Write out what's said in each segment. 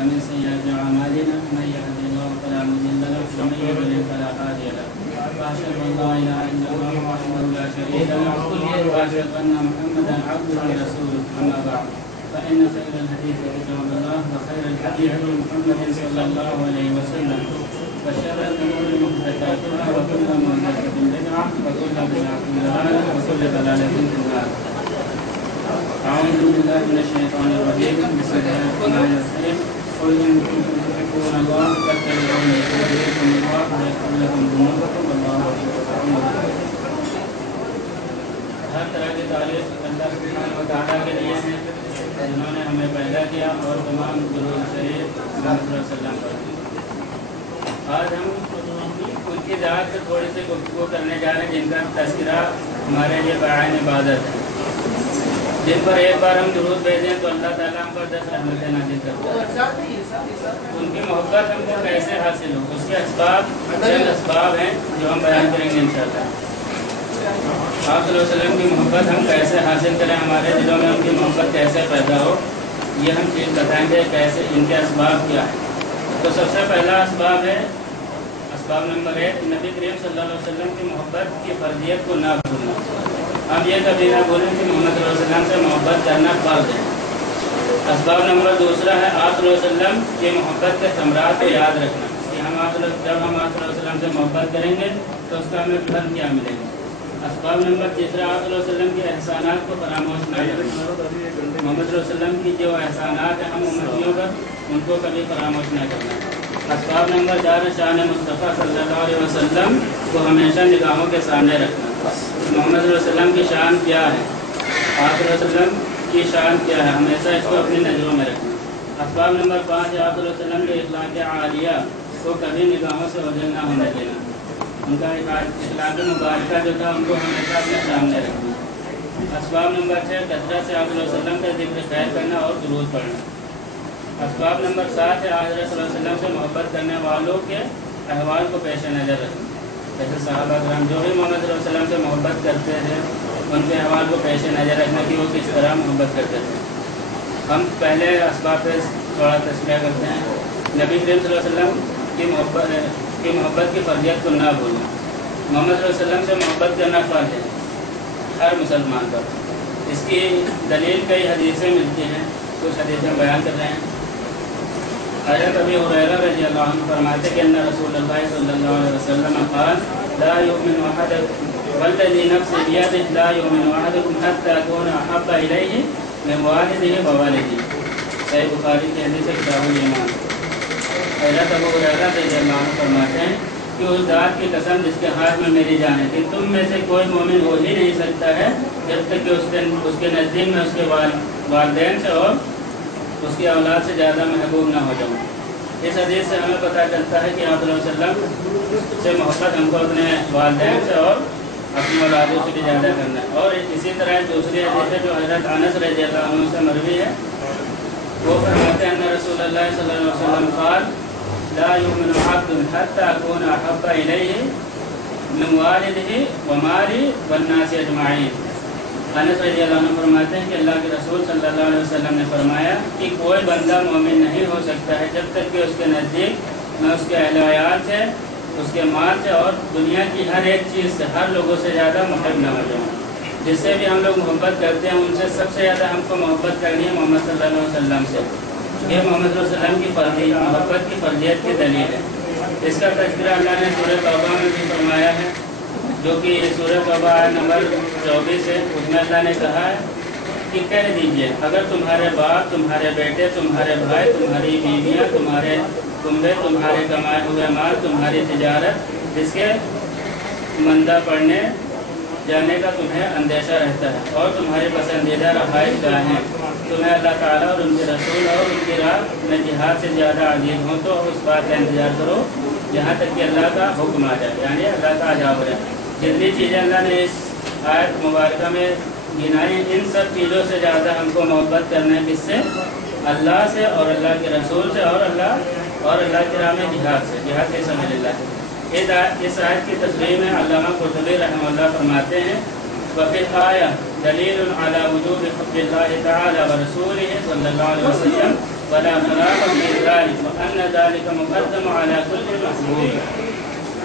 ومن سيئات أعمالنا من يهده الله فلا مضل له ومن يضلل فلا هادي له وأشهد أن لا إله إلا الله وحده لا شريك له وأشهد أن محمدا عبده ورسوله أما بعد فإن خير الحديث كتاب الله وخير الهدي هدي محمد صلى الله عليه وسلم وشر الأمور محدثاتها وكل محدثة بدعة وكل بدعة ضلالة وكل ضلالة في النار. أعوذ بالله من الشيطان الرجيم بسم الله الرحمن الرحيم قل إن كنتم تحبون الله فاتبعوني يحببكم الله ويغفر لكم ذنوبكم والله غفور رحيم. ہر طرح کی تعریف اللہ سبحانہ و تعالیٰ کے لیے ہے جنہوں نے ہمیں پیدا کیا اور تمام درود شریف محمد صلی اللہ علیہ وسلم پر. آج ہم ان کی ذات سے تھوڑی سی گفتگو کرنے جا رہے ہیں جن کا تذکرہ ہمارے لیے بعین عبادت ہے. جن پر ایک بار ہم درود بھیجیں تو اللہ تعالیٰ ہم پر 10 رحمتیں نازل کرتا ہے. ان کی محبت ہم کو کیسے حاصل ہو اس کے اسباب چند اسباب ہیں جو ہم بیان کریں گے انشاءاللہ. آپ صلی اللہ علیہ وسلم کی محبت ہم کیسے حاصل کریں, ہمارے دلوں میں ان کی محبت کیسے پیدا ہو, یہ ہم چیز بتائیں گے کیسے ان کے اسباب کیا ہیں. تو سب سے پہلا اسباب ہے, اسباب نمبر 1, نبی کریم صلی اللہ علیہ وسلم کی محبت کی فرضیت کو نہ بھولنا. ہم یہ کبھی نہ بولیں کہ محمد صلی اللہ علیہ وسلم سے محبت کرنا فرض ہے. اسباب نمبر 2 ہے آپ صلی اللہ علیہ وسلم کی محبت کے ثمرات کو یاد رکھنا کہ جب ہم آپ صلی اللہ علیہ وسلم سے محبت کریں گے تو اس کا ہمیں پھل کیا ملے گا. اسباب نمبر 3 آپ صلی اللہ علیہ وسلم کے احسانات کو فراموش نہ کریں. محمد صلی اللہ علیہ وسلم کی جو احسانات ہیں ہم امتیوں کا ان کو کبھی فراموش نہ کرنا. اسباب نمبر 4 شان مصطفیٰ صلی اللہ علیہ وسلم کو ہمیشہ نگاہوں کے سامنے رکھنا. محمد صلی اللہ علیہ وسلم کی شان کیا ہے, آپ صلی اللہ علیہ وسلم کی شان کیا ہے, ہمیشہ اس کو اپنی نظروں میں رکھنا. اسباب نمبر 5 آپ صلی اللہ علیہ وسلم کے اخلاق عالیہ کو کبھی نگاہوں سے اوجھل نہ ہونے دینا. ان کا اخلاق مبارکہ جو تھا ان کو ہمیشہ اپنے سامنے رکھنا. اسباب نمبر 6 کثرت سے آپ صلی اللہ علیہ وسلم کا ذکر خیر کرنا اور درود پڑھنا. اسباب نمبر 7 ہے حضرت صلی اللہ علیہ وسلم سے محبت کرنے والوں کے احوال کو پیش نظر رکھنا. جیسے صحابہ کرام جو بھی محمد صلی اللہ علیہ وسلم سے محبت کرتے ہیں ان کے احوال کو پیش نظر رکھنا کہ وہ کس طرح محبت کرتے تھے. ہم پہلے اسباب پہ تھوڑا تذکرہ کرتے ہیں. نبی کریم صلی اللہ علیہ وسلم کی محبت کی فرضیت کو نہ بھولنا. محمد صلی اللہ علیہ وسلم سے محبت کرنا فرض ہے ہر مسلمان پر. اس کی دلیل کئی حدیثیں ملتی ہیں, کچھ حدیثیں بیان کر رہے ہیں. حضرت ابی ہریرہ رضی اللہ عنہ فرماتے کہ ان رسول اللہ صلی اللہ علیہ وسلم قال لا يؤمن احدكم والذي نفس بيده لا يؤمن احدكم حتى اكون احب اليه من والده ووالده. صحیح بخاری کی حدیث ہے کتاب الایمان. حضرت ابو ہریرہ رضی اللہ عنہ فرماتے ہیں کہ اس ذات کی قسم جس کے ہاتھ میں میری جان ہے کہ تم میں سے کوئی مومن ہو ہی نہیں سکتا ہے جب تک کہ اس کے نزدیک میں اس کے والدین سے اور اس کی اولاد سے زیادہ محبوب نہ ہو جاؤں. اس حدیث سے ہمیں پتہ چلتا ہے کہ آپ صلی اللہ علیہ وسلم سے محبت ہم کو اپنے والدین سے اور اپنی اولادوں سے بھی زیادہ کرنا ہے. اور اسی طرح دوسری حدیث ہے جو حضرت انس رضی اللہ عنہ سے مروی ہے, وہ فرماتے ہیں ان رسول اللہ صلی اللہ علیہ وسلم قال لا يؤمن عبد حتى اكون احب اليه من والده ومالي والناس اجمعين. انس رضی اللہ عنہ فرماتے ہیں کہ اللہ کے رسول صلی اللہ علیہ وسلم نے فرمایا کہ کوئی بندہ مومن نہیں ہو سکتا ہے جب تک کہ اس کے نزدیک میں اس کے اہل و عیال سے, اس کے مال سے اور دنیا کی ہر ایک چیز سے, ہر لوگوں سے زیادہ محب نہ ہو جاؤں. جس سے بھی ہم لوگ محبت کرتے ہیں ان سے سب سے زیادہ ہم کو محبت کرنی ہے محمد صلی اللہ علیہ وسلم سے. یہ محمد صلی اللہ علیہ وسلم کی محبت کی فرضیت کی دلیل ہے. اس کا تذکرہ اللہ نے سورہ توبہ میں بھی فرمایا ہے جو کہ سورہ توبہ نمبر 24 ہے. اس میں اللہ نے کہا ہے کہ کہہ دیجئے اگر تمہارے باپ, تمہارے بیٹے, تمہارے بھائی, تمہاری بیویاں, تمہارے کنبے, تمہارے کمائے ہوئے مال, تمہاری تجارت جس کے مندہ پڑنے جانے کا تمہیں اندیشہ رہتا ہے اور تمہاری پسندیدہ رہائش گاہیں تمہیں اللہ تعالیٰ اور ان کے رسول اور ان کی راہ میں جہاد سے زیادہ عزیز ہوں تو اس بات کا انتظار کرو جہاں تک کہ اللہ کا حکم آ جائے, یعنی اللہ کا عذاب رہے. جتنی چیزیں اللہ نے اس آیت مبارکہ میں گنائی ان سب چیزوں سے زیادہ ہم کو محبت کرنا ہے. کس سے؟ اللہ سے اور اللہ کے رسول سے اور اللہ کی راہ میں جہاد سے, جہاد فی سبیل اللہ. اس آیت کی تصریح میں علامہ قرطبی رحمہ اللہ فرماتے ہیں وفي الآية دليل على وجوب حب الله تعالى ورسوله صلى الله عليه وسلم ولا خلاف في ذلك وأن ذلك مقدم على كل محبوب.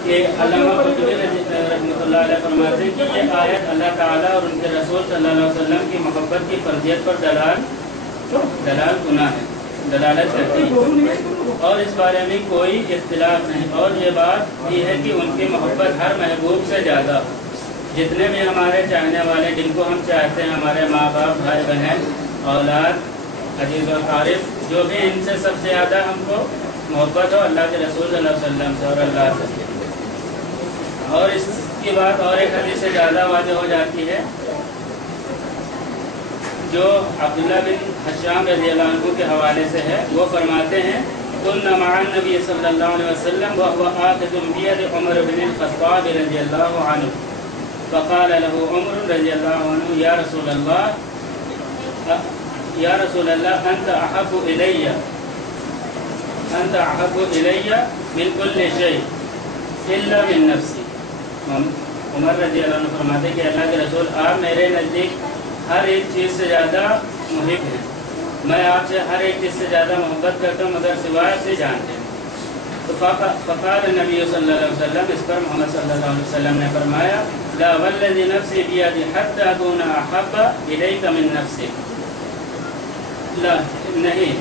کہ علامہ قرطبی رحمۃ اللہ علیہ فرماتے ہیں کہ یہ آیت اللہ تعالیٰ اور ان کے رسول صلی اللہ علیہ وسلم کی محبت کی فرضیت پر دلالت کرتی ہے اور اس بارے میں کوئی اختلاف نہیں. اور یہ بات بھی ہے کہ ان کی محبت ہر محبوب سے زیادہ. جتنے بھی ہمارے چاہنے والے جن کو ہم چاہتے ہیں، ہمارے ماں باپ، بھائی بہن، اولاد، عزیز و اقارب، جو بھی ان سے سب سے زیادہ ہم کو محبت ہو اللہ کے رسول صلی اللہ علیہ وسلم سے اور اللہ سے. اور اس کی بات اور ایک حدیث سے زیادہ واضح ہو جاتی ہے جو عبداللہ بن حشام رضی اللہ عنہ کے حوالے سے ہے. وہ فرماتے ہیں كنا مع النبي صلی اللہ علیہ وسلم وهو آخذ بيد عمر بن الخطاب رضی اللہ عنہ فقال له عمر رضی اللہ عنہ یا رسول اللہ انت احب الی من كل شيء الا من نفسی. عمر رضی اللہ عنہ فرماتے کہ اللہ کے رسول آپ میرے نزدیک ہر ایک چیز سے زیادہ محب ہیں. میں آپ سے ہر ایک چیز سے زیادہ محبت کرتا ہوں مگر سوائے سے جانتے ہیں. تو فقال نبی صلی اللہ علیہ وسلم، اس پر محمد صلی اللہ علیہ وسلم نے فرمایا لا والذی نفسی بیدی حتی اکون احب الیک من نفسک. لا نہیں،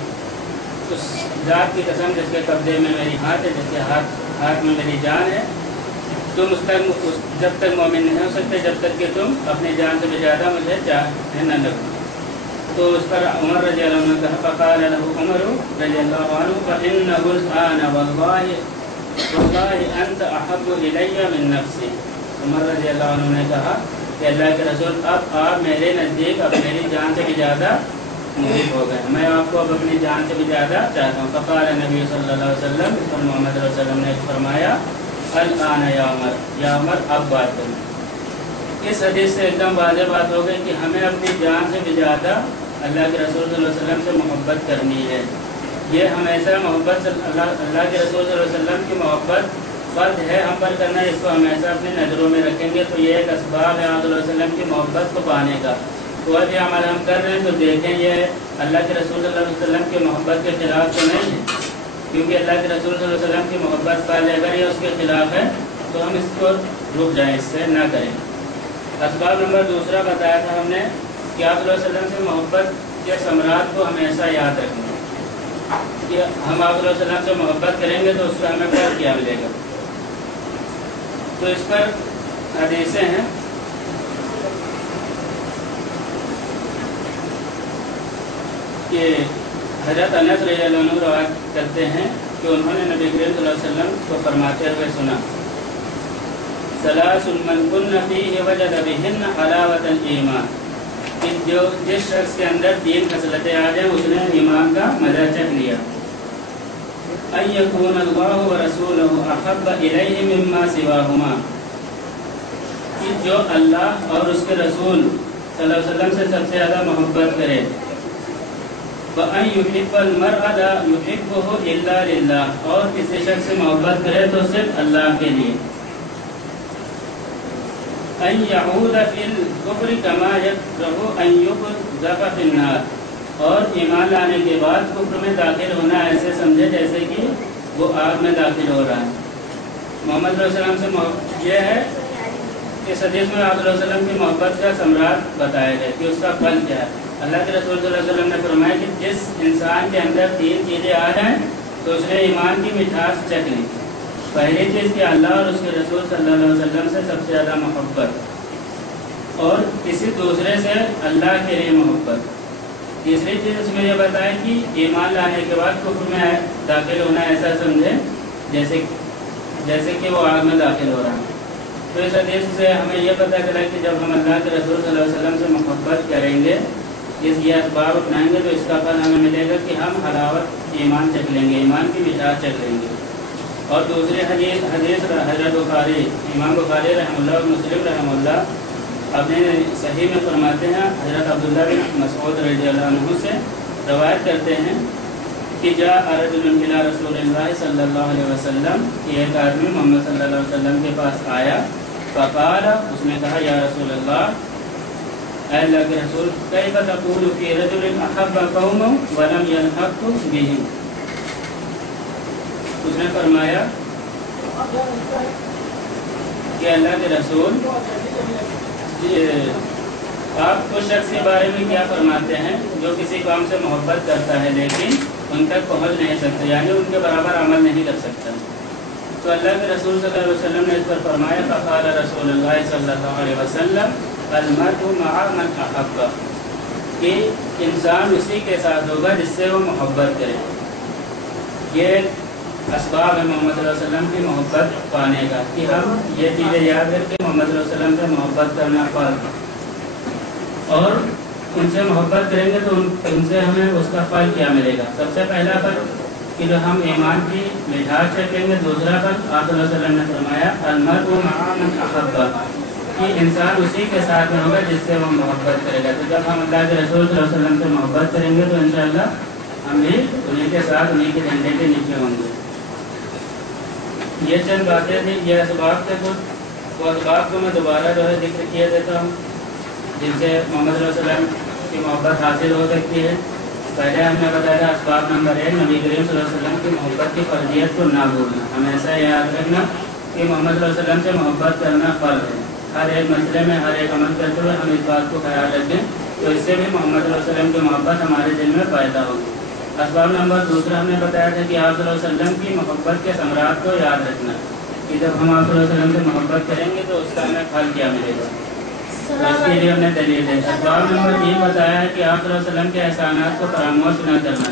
اس ذات کی قسم جس کے قبضے میں میری ہاتھ ہے، جس کے ہاتھ میں میری جان ہے، تم جب تک مومن نہیں ہو سکتے جب تک کہ تم اپنی جان سے بھی زیادہ مجھے چاہے نہ لگو. تو اس پر عمر رضی اللہ عنہ کہا فقال له عمر رضی اللہ عنہ فإنه الآن والله أنت أحب إلي من نفسي. عمر رضی اللہ عنہ نے کہا کہ اللہ کے رسول اب آپ میرے نزدیک اب میری جان سے بھی زیادہ محب ہو گئے، میں آپ کو اب اپنی جان سے بھی زیادہ چاہتا ہوں. فقال نبی صلی اللہ علیہ وسلم، محمد صلی اللہ علیہ وسلم نے فرمایا الآن یا عمر اب بات کریں. اس حدیث سے ایک دم واضح بات ہو گئی کہ ہمیں اپنی جان سے بھی زیادہ اللہ کے رسول صلی اللہ علیہ وسلم سے محبت کرنی ہے. یہ ہمیشہ محبت اللہ کے رسول صلی اللہ علیہ وسلم کی محبت فرض ہے ہم پر کرنا ہے. اس کو ہمیشہ اپنی نظروں میں رکھیں گے تو یہ ایک اسباب ہے آپ صلی اللہ علیہ وسلم کی محبت کو پانے کا. کوئی بھی عمل ہم کر رہے ہیں تو دیکھیں یہ اللہ کے رسول صلی اللہ علیہ وسلم کی محبت کے خلاف تو نہیں ہے، کیونکہ اللہ کے رسول صلی اللہ علیہ وسلم کی محبت پالے اگر یہ اس کے خلاف ہے تو ہم اس کو رک جائیں، اس سے نہ کریں. اسباب نمبر دوسرا بتایا تھا ہم نے کہ آپ صلی اللہ علیہ وسلم سے محبت کے ثمرات کو ہمیشہ یاد رکھنا کہ ہم آپ صلی اللہ علیہ وسلم سے محبت کریں گے تو اس سے ہمیں پھر کیا ملے گا. تو اس پر حدیثیں ہیں. کہ حضرت انس رضی اللہ عنہ روایت کرتے ہیں کہ انہوں نے نبی کریم صلی اللہ علیہ وسلم کو فرماتے ہوئے سنا ثلاث من کن فیہ وجد بہن حلاوۃ الایمان. جو جس شخص کے اندر 3 خصلتیں آ جائیں اس نے ایمان کا مزہ چکھ لیا. ان یکون اللہ ورسولہ احب الیہ مما سواہما، کہ جو اللہ اور اس کے رسول صلی اللہ علیہ وسلم سے سب سے زیادہ محبت کرے. وَأَن يُحِبَّ الْمَرْءَ لَا يُحِبُّهُ إِلَّا لِلَّهِ، اور کسی شخص سے محبت کرے تو صرف اللہ کے لیے. أَن يَعُودَ فِي الْكُفْرِ كَمَا يَكْرَهُ أَن يُقْذَفَ فِي النَّارِ، اور ایمان لانے کے بعد کفر میں داخل ہونا ایسے سمجھے جیسے کہ وہ آگ میں داخل ہو رہا ہے. محمد صلی اللہ علیہ وسلم سے یہ ہے اس حدیث میں آپ صلی اللہ علیہ وسلم کی محبت کا ثمرات بتایا گیا کہ اس کا پھل کیا ہے. اللہ کے رسول صلی اللہ علیہ وسلم نے فرمایا کہ جس انسان کے اندر 3 چیزیں آ جائیں تو اس نے ایمان کی مٹھاس چکھ لی. پہلی چیز کہ اللہ اور اس کے رسول صلی اللہ علیہ وسلم سے سب سے زیادہ محبت، اور کسی دوسرے سے اللہ کے لیے محبت. تیسری چیز اس میں یہ بتائیں کہ ایمان لانے کے بعد کفر میں داخل ہونا ایسا سمجھے جیسے کہ وہ آگ میں داخل ہو رہا ہے. تو اس حدیث سے ہمیں یہ پتہ چلا کہ جب ہم اللہ کے رسول صلی اللہ علیہ وسلم سے محبت کریں گے، یہ اسباب اپنائیں گے تو اس کا پھل ہمیں ملے گا کہ ہم حلاوت ایمان چکھ لیں گے، ایمان کی مٹھاس چکھ لیں گے. اور دوسری حدیث حضرت بخاری، امام بخاری رحمہ اللہ اور مسلم رحمہ اللہ اپنے صحیح میں فرماتے ہیں، حضرت عبداللہ بن مسعود رضی اللہ عنہ سے روایت کرتے ہیں کہ جاء رجل الی رسول اللہ صلی اللہ علیہ وسلم، کہ ایک آدمی محمد صلی اللہ علیہ وسلم کے پاس آیا. فقال، اس نے کہا یا رسول اللہ اے اللہ کے رسول کیف تقول فی رجل احب قوما ولم يلحق بهم، اس نے فرمایا کہ اللہ کے رسول آپ اس شخص کے بارے میں کیا فرماتے ہیں جو کسی قوم سے محبت کرتا ہے لیکن ان تک پہنچ نہیں سکتا، یعنی ان کے برابر عمل نہیں کر سکتا۔ تو اللہ کے رسول صلی اللہ علیہ وسلم نے اس پر فرمایا فقال رسول اللہ صلی اللہ علیہ وسلم المرء مع من احب، کہ انسان اسی کے ساتھ ہوگا جس سے وہ محبت کرے۔ یہ اسباب ہے محمد صلی اللہ علیہ وسلم کی محبت پانے کا، کہ ہم یہ چیزیں یاد رکھ کے محمد صلی اللہ علیہ وسلم سے محبت کرنا فرض، اور ان سے محبت کریں گے تو ان سے ہمیں اس کا پھل کیا ملے گا۔ سب سے پہلا پھل کہ جو ہم ایمان کی مٹھاس چکھیں گے، دوسرا پھل آپ صلی اللہ علیہ وسلم نے فرمایا المرء مع من احب، کہ انسان اسی کے ساتھ میں ہوگا جس سے وہ محبت کرے گا۔ تو جب ہم اللہ کے رسول صلی اللہ علیہ وسلم سے محبت کریں گے تو انشاءاللہ ہم بھی انہیں کے ساتھ انہیں کے جھنڈے کے نیچے ہوں گے۔ یہ چند باتیں تھیں، یہ اسباب تھے کچھ، وہ اسباب کو میں دوبارہ جو ہے ذکر کیا دیتا ہوں جن سے محمد صلی اللہ علیہ وسلم کی محبت حاصل ہو سکتی ہے۔ پہلے ہم نے بتایا اسباب نمبر 1 نبی کریم صلی اللہ علیہ وسلم کی محبت کی فرضیت کو نہ بھولنا، ہمیشہ یاد رکھنا کہ محمد صلی اللہ علیہ وسلم سے محبت کرنا فرض ہے۔ ہر ایک مسئلے میں ہر ایک عمل کرتے ہوئے ہم اس بات کو خیال رکھیں تو اس سے بھی محمد صلی اللہ علیہ وسلم کی محبت ہمارے دل میں پیدا ہوگی۔ اسباب نمبر 2 ہم نے بتایا تھا کہ آپ صلی اللہ علیہ وسلم کی محبت کے ثمرات کو یاد رکھنا، کہ جب ہم آپ صلی اللہ علیہ وسلم سے محبت کریں گے تو اس کا ہمیں پھل کیا ملے گا، اس کے لیے ہم نے دلیل ہے۔ اسباب نمبر 3 بتایا ہے کہ آپ صلی اللہ علیہ وسلم کے احسانات کو فراموش نہ کرنا۔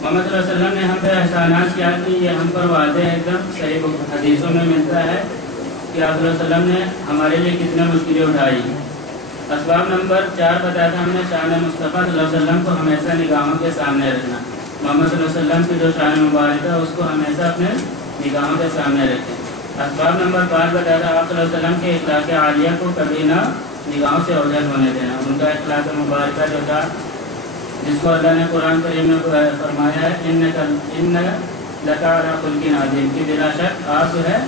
محمد صلی اللہ علیہ وسلم نے ہم پہ احسانات کیا کہ یہ ہم پر واضح ایک دم صحیح حدیثوں میں ملتا ہے کہ آپ صلی اللہ علیہ وسلم نے ہمارے لیے کتنے مشکلیں اٹھائی۔ اسباب نمبر 4 بتایا تھا ہم نے شان مصطفیٰ صلی اللہ علیہ وسلم کو ہمیشہ نگاہوں کے سامنے رکھنا، محمد صلی اللہ علیہ وسلم کی جو شان مبارک ہے اس کو ہمیشہ اپنے نگاہوں کے سامنے رکھیں۔ اسباب نمبر 5 بتایا تھا آپ صلی اللہ علیہ وسلم کے اخلاق عالیہ کو کبھی نہ نگاہوں سے اوجھل ہونے دینا، ان کا اخلاق مبارکہ جو تھا جس کو اللہ نے قرآن کریم میں فرمایا ہے ان لک علی خلق عظیم، کہ بلا شک آپ جو ہے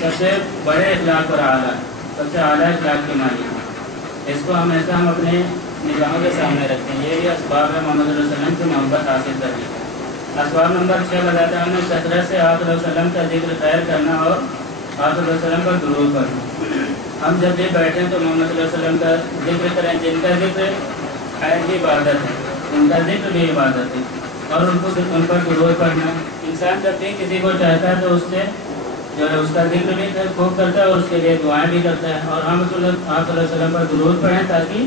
سب سے بڑے اخلاق پر اعلیٰ، سب سے اعلیٰ اخلاق کے مالک ہیں۔ اس کو ہمیشہ ہم اپنے نگاہوں کے سامنے رکھتے ہیں، یہ بھی اسباب ہے محمد صلی اللہ علیہ وسلم کی محبت حاصل کرنے کا۔ اسباب نمبر 6 بتاتا ہم نے کثرت سے آپ صلی اللہ علیہ وسلم کا ذکر خیر کرنا اور آپ صلی اللہ علیہ وسلم پر درود پڑھنا۔ ہم جب بھی بیٹھیں تو محمد صلی اللہ علیہ وسلم کا ذکر کریں، جن کا ذکر خیر کی عبادت ہے ان کا ذکر بھی عبادت ہے، اور ان پر درود پڑھنا۔ انسان جب بھی کسی کو چاہتا ہے تو اس سے جو ہے اس کا ذکر بھی خوب کرتا ہے اور اس کے لیے دعائیں بھی کرتا ہے، اور ہم آپ صلی اللہ علیہ وسلم پر درود پڑھیں تاکہ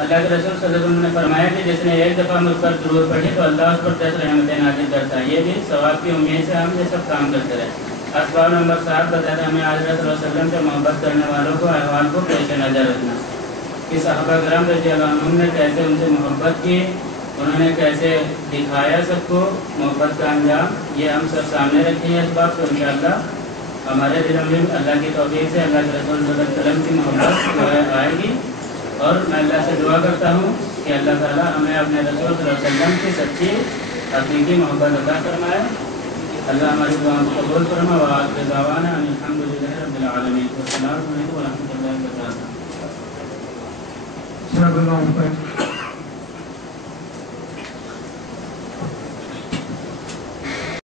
اللہ کے رسول صلی اللہ علیہ وسلم نے فرمایا کہ جس نے ایک دفعہ مجھ پر درود پڑھی تو اللہ اس پر 10 رحمتیں نازل کرتا ہے۔ یہ بھی ثواب کی امید سے ہم یہ سب کام کرتے رہے۔ اسباب نمبر 7 بتاتا ہمیں حضرت صلی اللہ علیہ وسلم سے محبت کرنے والوں کو احوال کو پیش نظر رکھنا، کہ صحابہ کرام رضی اللہ عنہم نے کیسے ان سے محبت کی، انہوں نے کیسے دکھایا سب کو محبت کا انجام، یہ ہم سب سامنے رکھیں گے اسباب، تو انشاءاللہ ہمارے دل میں اللہ کی توفیق سے اللہ کے رسول صلی اللہ علیہ وسلم کی محبت جو ہے آئے گی۔ اور میں اللہ سے دعا کرتا ہوں کہ اللہ تعالیٰ ہمیں اپنے رسول صلی اللہ علیہ وسلم کی سچی حقیقی محبت عطا فرمائے۔ اللہ ہماری دعا کو قبول فرما، وآخر دعوانا ان الحمدللہ رب العالمین، والسلام علیکم ورحمۃ اللہ وبرکاتہ۔